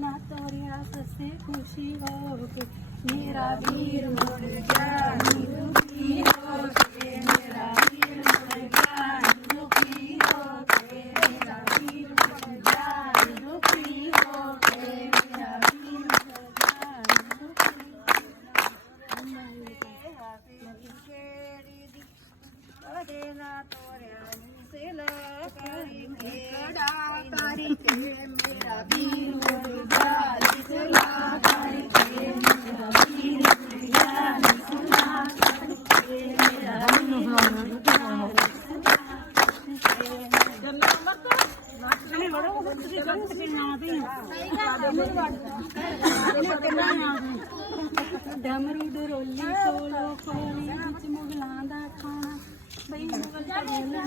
ना तोरिया सबसे खुशी हो के मेरा वीर मुड़ गया दुखी हो के मेरा वीर मुड़ गया दुखी हो के मेरा वीर मुड़ गया दुखी हो के मेरा वीर मुड़ गया दुखी ना तोरिया से लगा करेंगे मेरा वीर ਡਮਰੂ ਡਰੋਲੀ ਕੋਲੋ ਕੋਲੀ ਵਿੱਚ ਮੁਗਲਾਂ ਦਾ ਖਾਣਾ ਬਈ ਮੁਗਲ ਕਬੂਲਾ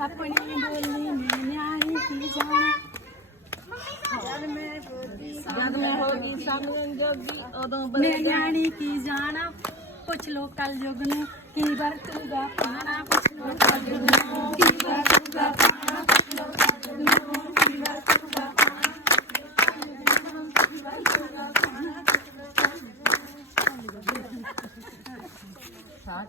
ਆਪਣੀ ਬੋਲੀ ਮੈਂ ਨਿਆਣੀ ਕੀ ਜਾਣਾ? ਜਦ ਮੈਂ ਹੋ ਗਈ ਸੰਗਨ ਜੋਗੀ ਉਦੋਂ ਮੈਂ ਨਿਆਣੀ ਕੀ ਜਾਣਾ ਪੁੱਛ ਲੋ ਕਲ ਯੁਗ ਨੂੰ ਕੀ ਵਰਤੂਗਾ ਪਾਣਾ ਪੁੱਛ ਲੋ ਕਲ ਯੁਗ ਨੂੰ ਕੀ ਵਰਤੂਗਾ ਪਾਣਾ ਪੁੱਛ ਲੋ ਕਲ ਯੁਗ ਨੂੰ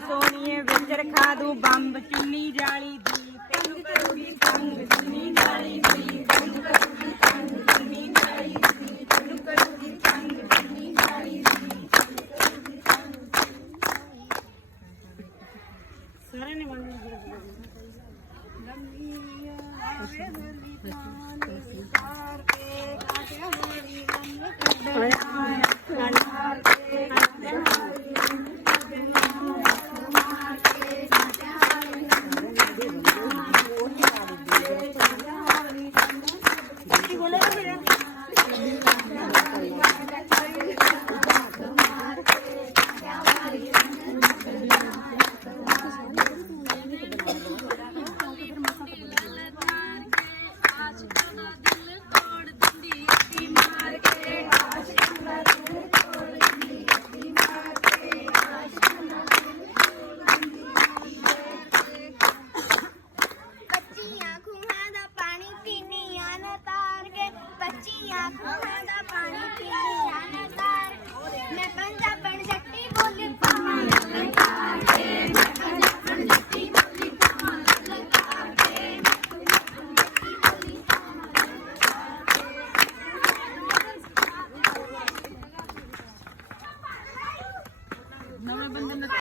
ਕਾਜ ਨੂੰ ਵਿੱਚ ਰਖਾ ਦੂ ਬੰਬ, ਚੁੰਨੀ ਜਾਲੀ ਦੀ। ਤੈਨੂੰ ਕਰੂਗੀ ਤੰਗ, ਚੁੰਨੀ ਜਾਲੀ ਦੀ। ਤੈਨੂੰ ਕਰੂਗੀ ਤੰਗ, ਚੁੰਨੀ ਜਾਲੀ ਦੀ। ਤੈਨੂੰ ਕਰੂਗੀ ਤੰਗ, ਚੁੰਨੀ ਜਾਲੀ ਦੀ। ਸਾਰੇ ਨੇ ਮੰਨ ਬੱਚੀਆਂ ਖੂਹਾਂ ਦਾ ਪਾਣੀ